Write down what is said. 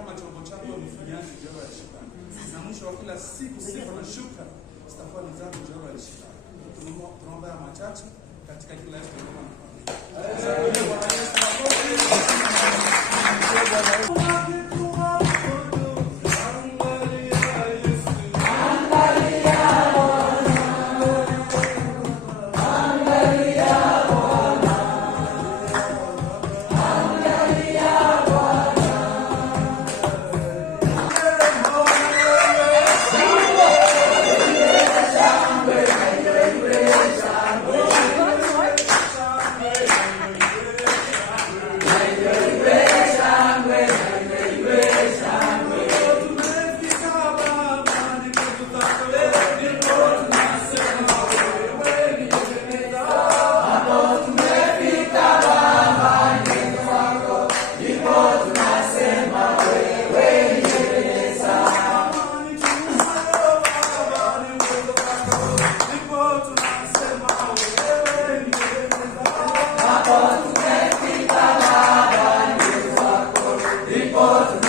kama chombo chako nifinyange Jehova Elishadai. Na mwisho wa kila siku sifa na shukrani zitakuwa ni zako Jehova Elishadai. Tunaomba ya machache katika kila Yesu tunaomba na Report